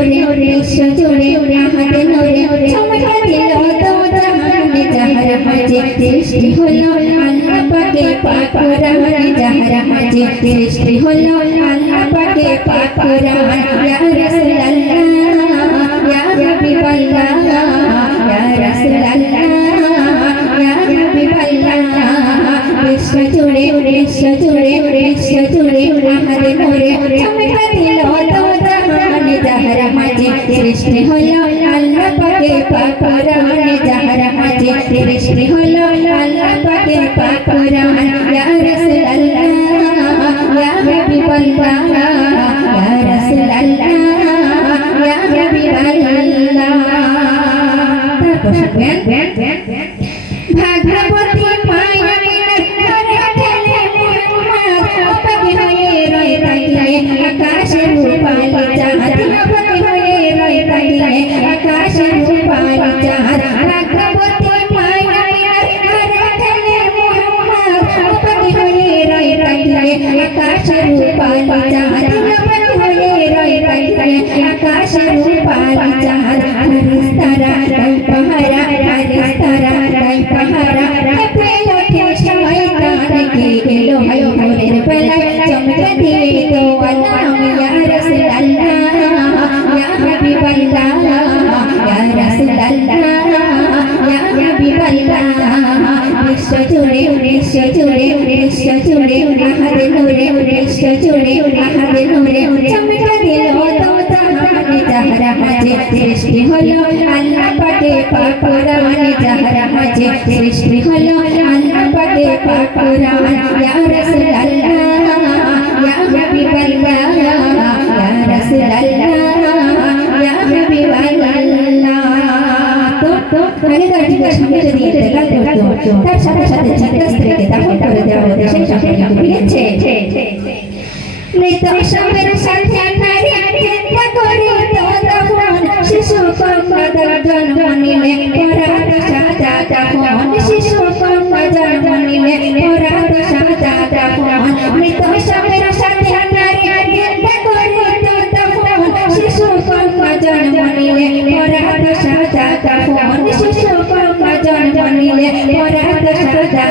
নোরে বিশ্ব জুড়ে আহাতে নোরে চমকে দিল তো জাহানে যাহার মাঝে সৃষ্টি হলো আল্লাহ পাকে পাক কোরআন যাহার মাঝে সৃষ্টি হলো আল্লাহ পাকে পাক কোরআন ইয়া রাসূলুল্লাহ ইয়া হাবিবাল্লাহ ইয়া রাসূলুল্লাহ ইয়া হাবিবাল্লাহ বিশ্ব জুড়ে বিশ্ব জুড়ে বিশ্ব জুড়ে আহারে মোরে চমকে সৃষ্টি হলো আল্লাহ পাকে পাক বিশ্ব জুড়ে বিশ্ব জুড়ে আহারে নূরে বিশ্ব জুড়ে আহারে নূরে চমকে দিল তো জাহানে যাহারা মাঝে সৃষ্টি হলো আল্লাহ পাকে পাক কোরআন যাহারা ইয়া তো তো আগে গাড়িটার সামনে যদি ইন্তেকাল করতো তার সাথে সাথে চিন্তা স্ত্রীকে দাফন করে দেওয়া হতো সেই সম্পর্কে ফিরেছে মৃত সবের সাথে নারী চিন্তা করে তো তখন শিশু কন্যাদার জন্ম নিলে পরাত সাজা তখন শিশু কন্যা জন্ম নিলে পরাত সাজা তখন মৃত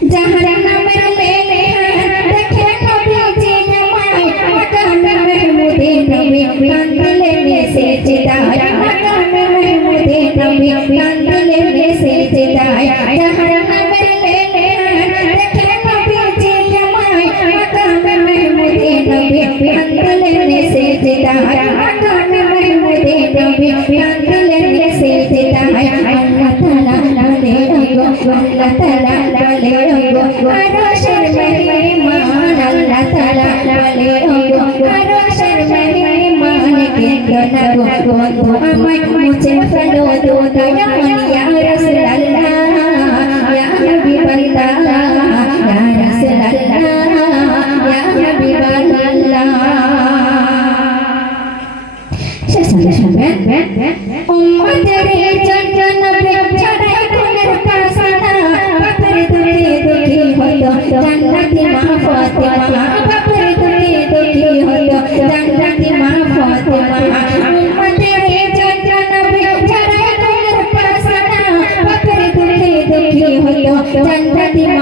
Yeah. boy boy boy मुझे फलो दो दया या रसूल अल्लाह या नबी बंदा या रसूल अल्लाह या नबी बंदा शासन शासन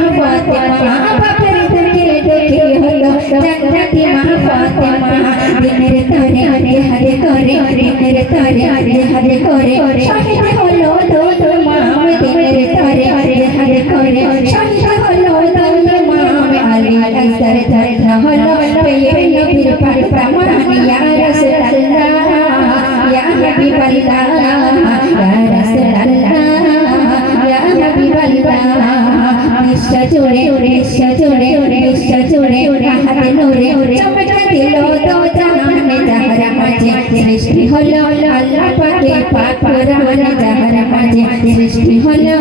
हरे हरे करके हरे हरे जन्नती हरे हरे दिनर तरे हर हरे हरे तरे हरे करे शाहिद हलो दौल माम दिनर तरे हर करे शाहिद हलो दौल माम अली असर धर हलो पे नबीर पर प्रमाणिया నిష్టచుడే నిష్టచుడే నిష్టచుడే రహతనుడే చమట దిలో దో జహాన్ జహర మజే సృష్టి హలో అల్లాహ్ పాకే పాక్ రహన్ జహర మజే సృష్టి హలో